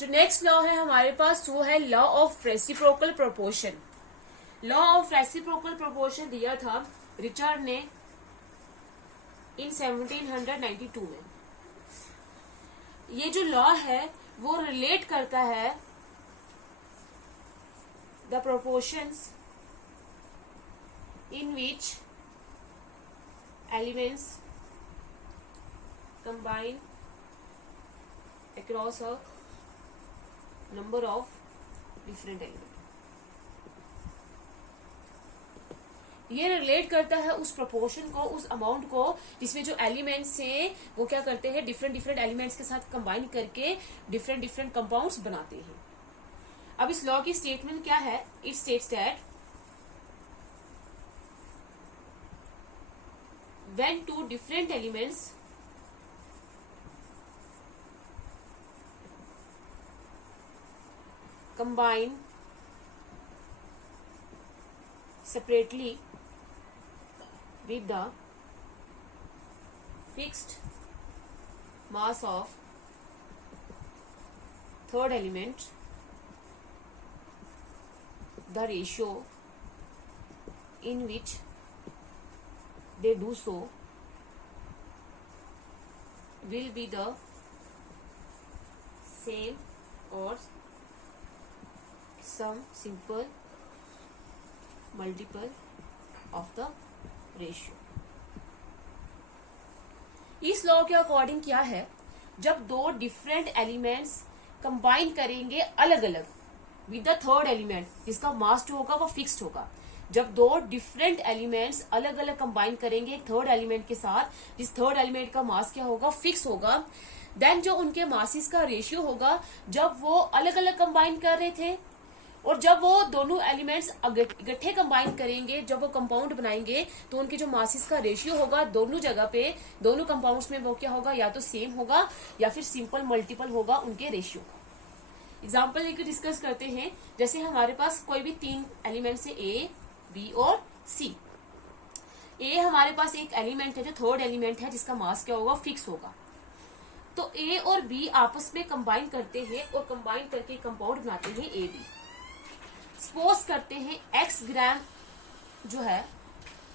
जो next law है हमारे पास वो है law of reciprocal proportion. Law of reciprocal proportion दिया था रिचर्ड ने इन 1792 में। ये जो लॉ है वो रिलेट करता है the proportions in which elements combine across a number of different elements। ये रिलेट करता है उस प्रोपोर्शन को, उस अमाउंट को जिसमें जो एलिमेंट्स हैं वो क्या करते हैं, डिफरेंट डिफरेंट एलिमेंट्स के साथ कंबाइन करके डिफरेंट डिफरेंट कंपाउंड्स बनाते हैं। अब इस लॉ की स्टेटमेंट क्या है? It states that when two different elements combine separately with the fixed mass of third element, the ratio in which they do so will be the same or some simple multiple of the ratio। इस law के according क्या है, जब दो different elements combine करेंगे अलग अलग with the third element जिसका मास जो होगा वो फिक्स्ड होगा, जब दो डिफरेंट एलिमेंट्स अलग अलग कंबाइन करेंगे एक थर्ड एलिमेंट के साथ जिस थर्ड एलिमेंट का मास क्या होगा, फिक्स होगा, देन जो उनके मासेस का रेशियो होगा जब वो अलग अलग कंबाइन कर रहे थे और जब वो दोनों एलिमेंट्स इकट्ठे कंबाइन करेंगे, जब वो कंपाउंड बनाएंगे तो उनके जो मासेस का रेशियो होगा दोनों जगह पे, दोनों कंपाउंड्स में वो क्या होगा, या तो सेम होगा या फिर सिंपल मल्टीपल होगा उनके रेशियो का। एग्जाम्पल लेकर डिस्कस करते हैं। जैसे हमारे पास कोई भी तीन एलिमेंट्स है, ए, बी और सी। ए हमारे पास एक एलिमेंट है जो थर्ड एलिमेंट है जिसका मास क्या होगा, फिक्स होगा। तो ए और बी आपस में कंबाइन करते हैं और कंबाइन करके कंपाउंड बनाते हैं ए बी। सपोज करते हैं एक्स ग्राम जो है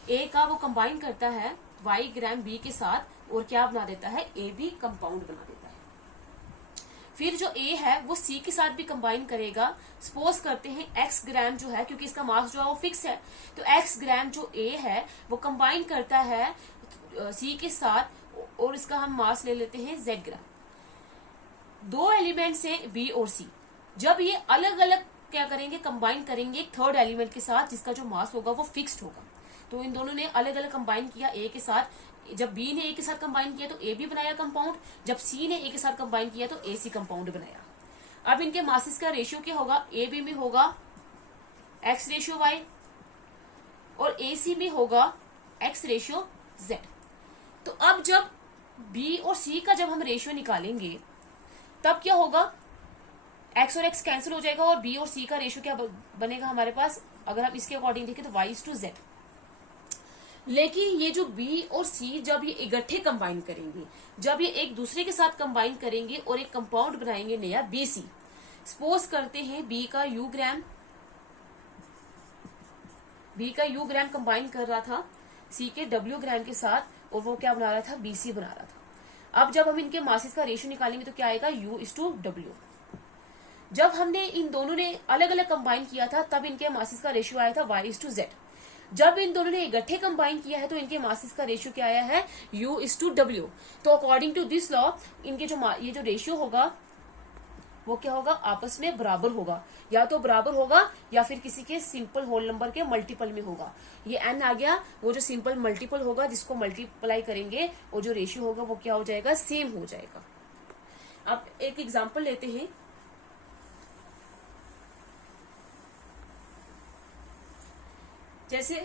ए का वो कंबाइन करता है वाई ग्राम बी के साथ और क्या बना देता है, ए बी कंपाउंड बना देता है। फिर जो ए है वो सी के साथ भी कंबाइन करेगा। सपोज करते हैं एक्स ग्राम जो है, क्योंकि इसका मास जो है वो फिक्स है, तो एक्स ग्राम जो ए है वो कंबाइन करता है सी के साथ और इसका हम मास ले लेते हैं जेड ग्राम। दो एलिमेंट्स हैं बी और सी, जब ये अलग अलग क्या करेंगे, कंबाइन करेंगे एक थर्ड एलिमेंट के साथ जिसका जो मास होगा वो फिक्स्ड होगा। तो इन दोनों ने अलग अलग कंबाइन किया ए के साथ, जब बी ने ए के साथ कंबाइन किया तो ए बी बनाया कंपाउंड, जब सी ने ए के साथ कंबाइन किया तो ए सी कंपाउंड बनाया। अब इनके मासेस का रेशियो क्या होगा, ए बी में होगा एक्स रेशियो वाई और ए सी में होगा एक्स रेशियो जेड। तो अब जब बी और सी का जब हम रेशियो निकालेंगे तब क्या होगा, एक्स और एक्स कैंसिल हो जाएगा और बी और सी का रेशियो क्या बनेगा हमारे पास, अगर हम इसके अकॉर्डिंग देखें तो y/z। लेकिन ये जो बी और सी जब ये इकट्ठे कंबाइन करेंगे, जब ये एक दूसरे के साथ कंबाइन करेंगे और एक कंपाउंड बनाएंगे नया बी सी। सपोज करते हैं बी का यू ग्राम कंबाइन कर रहा था सी के डब्ल्यू ग्राम के साथ और वो क्या बना रहा था, बी सी बना रहा था। अब जब हम इनके मासेस का रेशियो निकालेंगे तो क्या आएगा, u/w। जब हमने इन दोनों ने अलग अलग कंबाइन किया था तब इनके मासेस का रेशियो आया था y/z। जब इन दोनों ने इकट्ठे कंबाइन किया है तो इनके मासेस का रेशियो क्या आया है, u/w। तो अकॉर्डिंग टू दिस लॉ इनके जो ये जो रेशियो होगा वो क्या होगा, आपस में बराबर होगा, या तो बराबर होगा या फिर किसी के सिंपल होल नंबर के मल्टीपल में होगा। ये n आ गया, वो जो सिंपल मल्टीपल होगा जिसको मल्टीप्लाई करेंगे और जो रेशियो होगा वो क्या हो जाएगा, सेम हो जाएगा। अब एक एग्जांपल लेते हैं। जैसे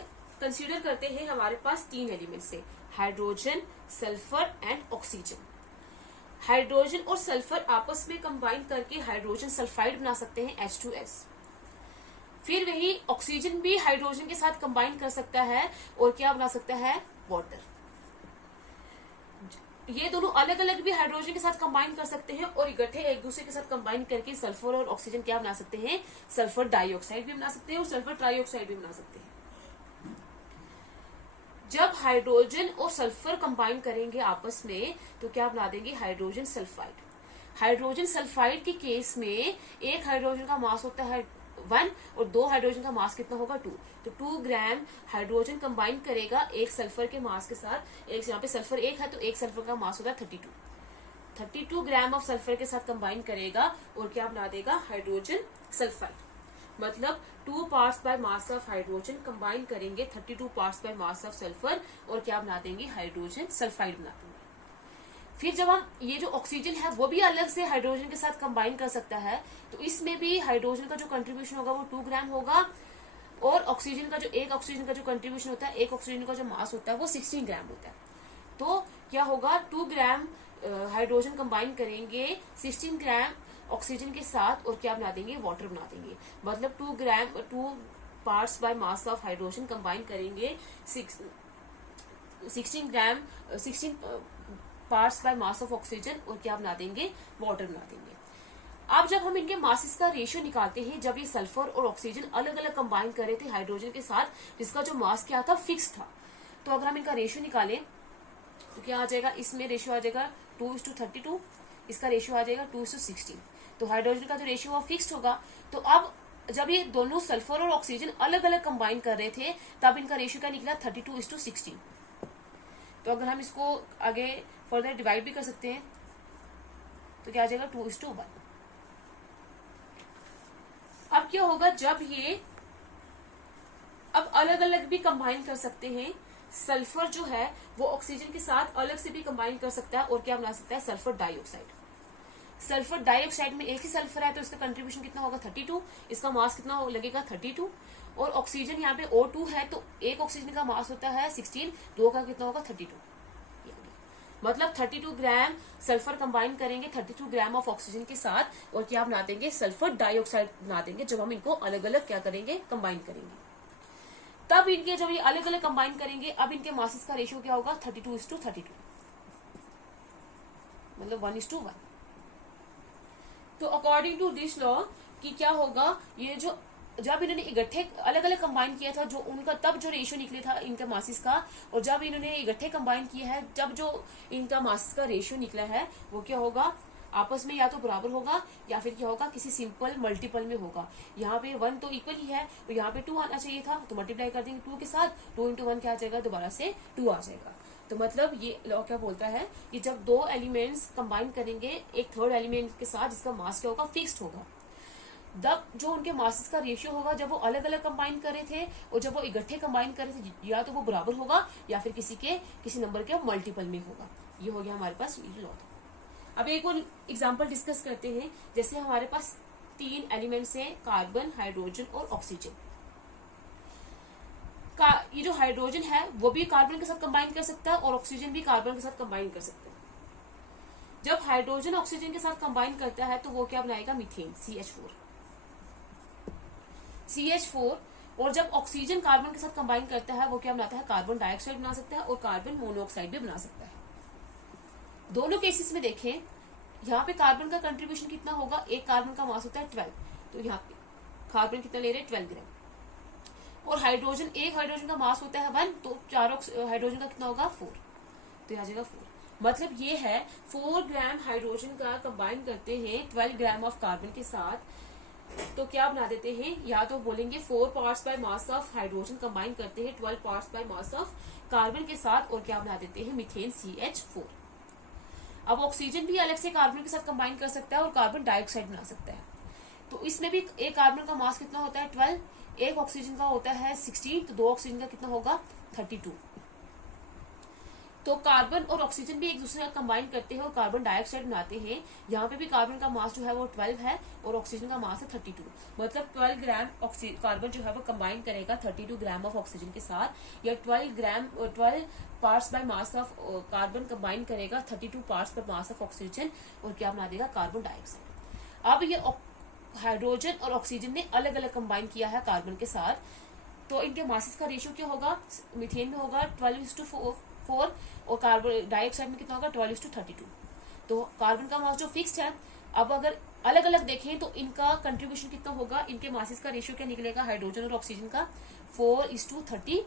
कंसीडर करते हैं हमारे पास तीन एलिमेंट्स है, hydrogen, sulphur and oxygen. Hydrogen और सल्फर आपस में कंबाइन करके हाइड्रोजन सल्फाइड बना सकते हैं H2S। फिर वही ऑक्सीजन भी हाइड्रोजन के साथ कंबाइन कर सकता है और क्या बना सकता है, वाटर। ये दोनों अलग अलग भी हाइड्रोजन के साथ कंबाइन कर सकते हैं और इकट्ठे एक दूसरे के साथ कंबाइन करके सल्फर और ऑक्सीजन क्या बना सकते हैं, सल्फर डाइऑक्साइड भी बना सकते हैं और सल्फर ट्राइऑक्साइड भी बना सकते हैं। जब हाइड्रोजन और सल्फर कंबाइन करेंगे आपस में तो क्या बना देंगे, हाइड्रोजन सल्फाइड। हाइड्रोजन सल्फाइड के केस में एक हाइड्रोजन का मास होता है 1 और 2 हाइड्रोजन का मास कितना होगा 2। तो 2 ग्राम हाइड्रोजन कंबाइन करेगा एक सल्फर के मास के साथ। एक यहाँ पे सल्फर 1 है तो एक सल्फर का मास होगा 32 ग्राम ऑफ सल्फर के साथ कंबाइन करेगा और क्या बना देगा, हाइड्रोजन सल्फाइड। मतलब 2 parts by mass of hydrogen combine करेंगे 32 parts by mass of sulphur और क्या बना देंगे, हाइड्रोजन सल्फाइड बना देंगे। फिर जब हम ये जो ऑक्सीजन है वो भी अलग से हाइड्रोजन के साथ कंबाइन कर सकता है तो इसमें भी हाइड्रोजन का जो कंट्रीब्यूशन होगा वो 2 ग्राम होगा और ऑक्सीजन का जो कंट्रीब्यूशन होता है, एक ऑक्सीजन का जो मास होता है वो 16 ग्राम होता है। तो क्या होगा, 2 ग्राम हाइड्रोजन कंबाइन करेंगे 16 ग्राम ऑक्सीजन के साथ और क्या बना देंगे, वाटर बना देंगे। मतलब 2 parts by mass of hydrogen combine करेंगे 16 parts by mass of oxygen और क्या बना देंगे, वाटर बना देंगे। अब जब हम इनके मासेस का रेशियो निकालते हैं, जब ये सल्फर और ऑक्सीजन अलग अलग कंबाइन कर रहे थे हाइड्रोजन के साथ जिसका जो मास क्या था, फिक्स था, तो अगर हम इनका रेशियो निकालें तो क्या आ जाएगा, इसमें रेशियो आ जाएगा 2:32, इसका रेशियो आ जाएगा 2:16। तो हाइड्रोजन का जो रेशियो वो फिक्स्ड होगा। तो अब जब ये दोनों सल्फर और ऑक्सीजन अलग अलग कंबाइन कर रहे थे तब इनका रेशियो क्या निकला, 32:16। तो अगर हम इसको आगे फर्दर डिवाइड भी कर सकते हैं तो क्या आ जाएगा 2:1। अब क्या होगा, जब ये अब अलग अलग भी कंबाइन कर सकते हैं, सल्फर जो है वो ऑक्सीजन के साथ अलग से भी कंबाइन कर सकता है और क्या बना सकता है, सल्फर डाइऑक्साइड। सल्फर डाइऑक्साइड में एक ही सल्फर है तो इसका कंट्रीब्यूशन कितना होगा, 32, इसका मास कितना लगेगा 32 और ऑक्सीजन यहाँ पे O2 है तो एक ऑक्सीजन का मास होता है 16, 2 का कितना होगा 32। मतलब 32 ग्राम सल्फर कंबाइन करेंगे 32 ग्राम ऑफ ऑक्सीजन के साथ और क्या बना देंगे, सल्फर डाइऑक्साइड बना देंगे जब हम इनको अलग अलग क्या करेंगे, कंबाइन करेंगे। तब इनके जब ये अलग अलग कंबाइन करेंगे अब इनके मासेस का रेशियो क्या होगा, 32:32, मतलब 1:1। तो अकॉर्डिंग टू दिस लॉ कि क्या होगा, ये जो जब इन्होंने इकट्ठे अलग अलग कंबाइन किया था जो उनका तब जो रेशियो निकले था इनके मासेस का, और जब इन्होंने इकट्ठे कंबाइन किया है जब जो इनका मासेस का रेशियो निकला है वो क्या होगा, आपस में या तो बराबर होगा या फिर क्या होगा, किसी सिंपल मल्टीपल में होगा। यहाँ पे 1 तो इक्वल ही है तो यहाँ पे 2 आना चाहिए था तो मल्टीप्लाई कर देंगे 2 के साथ, 2 × 1 क्या आ जाएगा, दोबारा से 2 आ जाएगा। तो मतलब ये लॉ क्या बोलता है कि जब 2 एलिमेंट्स कंबाइन करेंगे एक थर्ड एलिमेंट के साथ जिसका मास क्या होगा, फिक्स्ड होगा, तब जो उनके मासेस का रेशियो होगा जब वो अलग अलग कंबाइन कर रहे थे और जब वो इकट्ठे कंबाइन कर रहे थे या तो वो बराबर होगा या फिर किसी नंबर के मल्टीपल में होगा। ये हो गया हमारे पास ये लॉ। अब एक और एग्जांपल डिस्कस करते हैं। जैसे हमारे पास 3 एलिमेंट्स हैं, कार्बन, हाइड्रोजन और ऑक्सीजन का। ये जो हाइड्रोजन है वो भी कार्बन के साथ कंबाइन कर सकता है और ऑक्सीजन भी कार्बन के साथ कंबाइन कर सकता है। जब हाइड्रोजन ऑक्सीजन के साथ कंबाइन करता है तो वो क्या बनाएगा, मीथेन, CH4। और जब ऑक्सीजन कार्बन के साथ कंबाइन करता है वो क्या बनाता है, कार्बन डाइऑक्साइड बना सकता है और कार्बन मोनोऑक्साइड भी बना सकता है। दोनों केसेस में देखें, यहाँ पे कार्बन का कंट्रीब्यूशन कितना होगा, एक कार्बन का मास होता है 12, तो यहाँ पे कार्बन कितना ले रहे हैं, 12 ग्राम। और हाइड्रोजन, एक हाइड्रोजन का मास होता है 1, तो 4 हाइड्रोजन का कितना होगा, 4, तो यहाँ आ जाएगा 4। मतलब ये है 4 ग्राम हाइड्रोजन का कंबाइन करते हैं 12 ग्राम ऑफ कार्बन के साथ तो क्या बना देते हैं, या तो बोलेंगे 4 parts by mass of hydrogen combine करते हैं 12 parts by mass of carbon के साथ और क्या बना देते हैं, मीथेन, CH4। अब ऑक्सीजन भी अलग से कार्बन के साथ कंबाइन कर सकता है और कार्बन डाइऑक्साइड बना सकता है। तो इसमें भी एक कार्बन का मास कितना होता है, 12, एक ऑक्सीजन का होता है 16, तो 2 ऑक्सीजन का कितना होगा, 32। तो कार्बन और ऑक्सीजन भी एक दूसरे का कंबाइन करते हैं और कार्बन डाइऑक्साइड बनाते हैं। यहाँ पे भी कार्बन का मास जो है वो 12 है और ऑक्सीजन का मास है 32। मतलब 12 ग्राम कार्बन जो है वो कंबाइन करेगा 32 ग्राम ऑफ ऑक्सीजन के साथ, या 12 parts by mass of carbon combine करेगा 32 parts by mass of oxygen और क्या बना देगा, कार्बन डाइऑक्साइड। अब ये हाइड्रोजन और ऑक्सीजन ने अलग अलग कंबाइन किया है कार्बन के साथ, तो इनके मासेस का रेशियो क्या होगा, मीथेन में होगा 4 और कार्बन डाइऑक्साइड में कितना होगा 12:32। तो कार्बन का मास जो फिक्स्ड है, अब अगर अलग अलग देखें तो इनका कंट्रीब्यूशन कितना होगा, इनके मासेस का रेशियो क्या निकलेगा हाइड्रोजन और ऑक्सीजन का 4:32,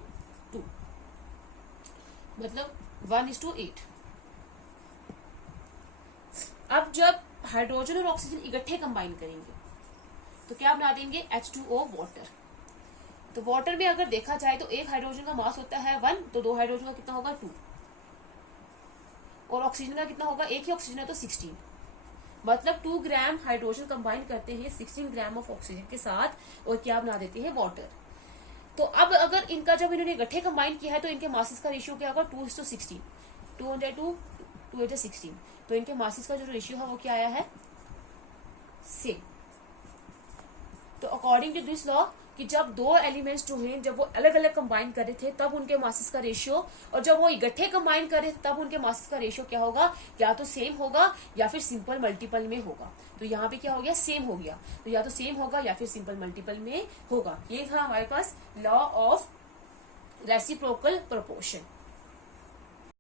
मतलब 1:8। अब जब हाइड्रोजन और ऑक्सीजन इकट्ठे कंबाइन करेंगे तो क्या बना देंगे H2O वाटर। तो वाटर में अगर देखा जाए तो एक हाइड्रोजन का मास होता है 1, तो 2 हाइड्रोजन का कितना होगा 2, और ऑक्सीजन का कितना होगा, एक ही ऑक्सीजन है तो 16, मतलब 2 ग्राम हाइड्रोजन कंबाइन करते हैं 16 ग्राम ऑफ ऑक्सीजन के साथ और क्या बना देते हैं वाटर। तो अब अगर इनका जब इन्होंने इकट्ठे कंबाइन किया है तो इनके मासेस का रेशियो क्या होगा 2:16, 2 तो इनके मासेस का जो रेशियो है वो क्या आया है सेम। तो अकॉर्डिंग टू दिस लॉ कि जब दो एलिमेंट्स जो हैं जब वो अलग अलग कंबाइन कर रहे थे तब उनके मासेस का रेशियो, और जब वो इकट्ठे कंबाइन कर रहे थे तब उनके मासेस का रेशियो क्या होगा, या तो सेम होगा या फिर सिंपल मल्टीपल में होगा। तो यहाँ पे क्या हो गया, सेम हो गया, तो या तो सेम होगा या फिर सिंपल मल्टीपल में होगा। ये था हमारे पास लॉ ऑफ रेसिप्रोकल प्रोपोर्शन।